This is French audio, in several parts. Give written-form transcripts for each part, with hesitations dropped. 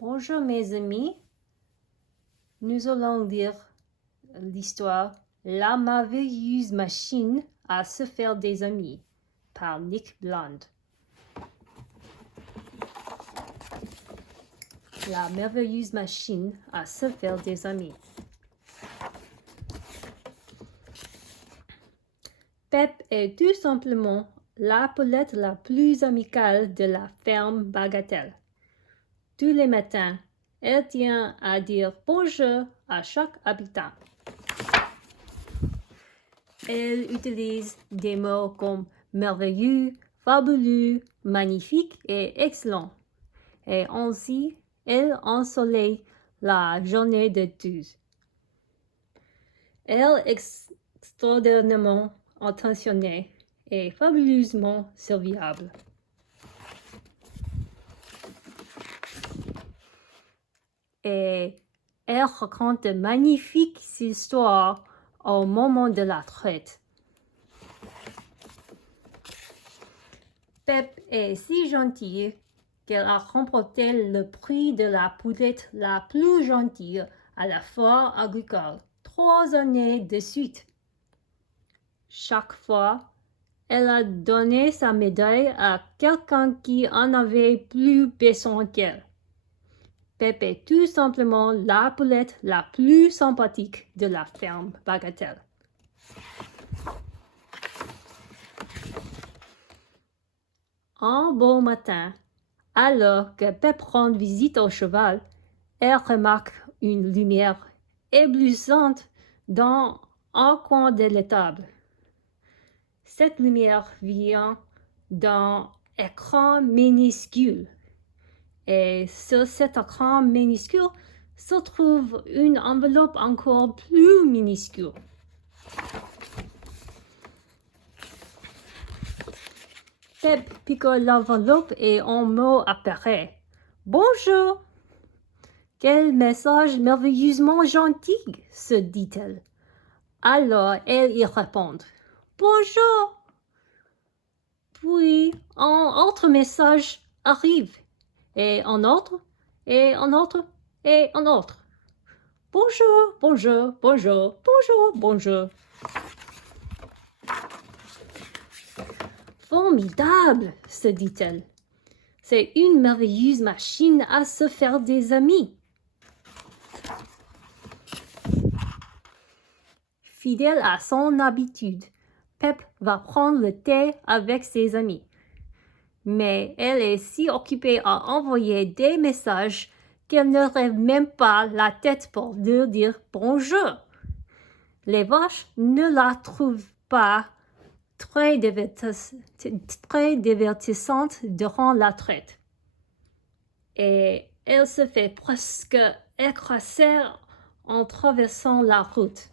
Bonjour mes amis, nous allons lire l'histoire La merveilleuse machine à se faire des amis par Nick Bland. La merveilleuse machine à se faire des amis. Pep est tout simplement la poulette la plus amicale de la ferme Bagatelle. Tous les matins, elle tient à dire bonjour à chaque habitant. Elle utilise des mots comme merveilleux, fabuleux, magnifique et excellent. Et ainsi, elle ensoleille la journée de tous. Elle est extraordinairement attentionnée et fabuleusement serviable. Et elle raconte de magnifiques histoires au moment de la traite. Pep est si gentille qu'elle a remporté le prix de la poulette la plus gentille à la foire agricole 3 années de suite. Chaque fois, elle a donné sa médaille à quelqu'un qui en avait plus besoin qu'elle. Pep est tout simplement la poulette la plus sympathique de la ferme Bagatelle. Un beau matin, alors que Pep rend visite au cheval, elle remarque une lumière éblouissante dans un coin de l'étable. Cette lumière vient d'un écran minuscule. Et sur cet écran minuscule se trouve une enveloppe encore plus minuscule. Pep picole l'enveloppe et un mot apparaît. Bonjour! Quel message merveilleusement gentil, se dit-elle. Alors elle y répond. Bonjour! Puis un autre message arrive, et un autre, et un autre, et un autre. Bonjour, bonjour, bonjour, bonjour, bonjour. Formidable, se dit-elle. C'est une merveilleuse machine à se faire des amis. Fidèle à son habitude, Pep va prendre le thé avec ses amis. Mais elle est si occupée à envoyer des messages qu'elle ne lève même pas la tête pour leur dire bonjour. Les vaches ne la trouvent pas très divertissante durant la traite. Et elle se fait presque écraser en traversant la route.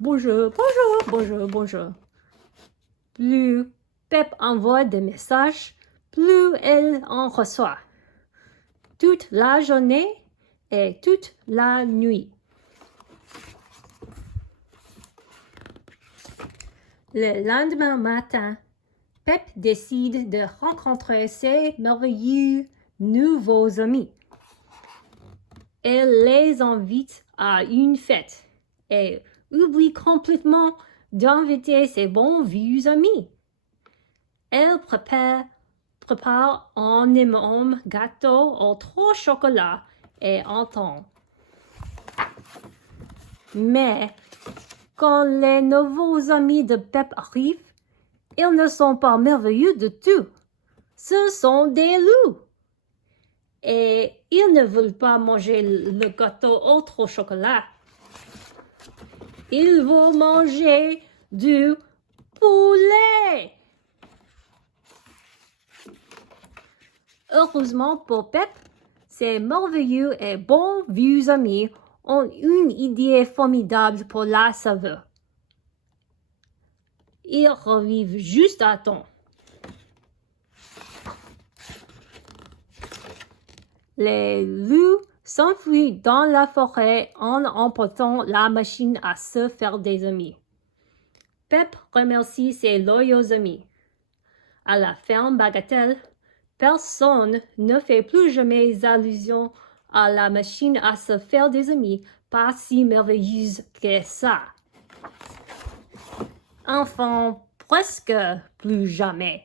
Bonjour, bonjour, bonjour, bonjour. Plus Pep envoie des messages, plus elle en reçoit. Toute la journée et toute la nuit. Le lendemain matin, Pep décide de rencontrer ses merveilleux nouveaux amis. Elle les invite à une fête et oublie complètement d'inviter ses bons vieux amis. Elle prépare un énorme gâteau au trop chocolat et un thon. Mais quand les nouveaux amis de Pep arrivent, ils ne sont pas merveilleux du tout. Ce sont des loups. Et ils ne veulent pas manger le gâteau au trop chocolat. Ils veulent manger du poulet. Heureusement pour Pep, ses merveilleux et bons vieux amis ont une idée formidable pour la saveur. Ils revivent juste à temps. Les loups s'enfuient dans la forêt en emportant la machine à se faire des amis. Pep remercie ses loyaux amis. À la ferme Bagatelle, Personne ne fait plus jamais allusion à la machine à se faire des amis, pas si merveilleuse que ça. Enfin, presque plus jamais.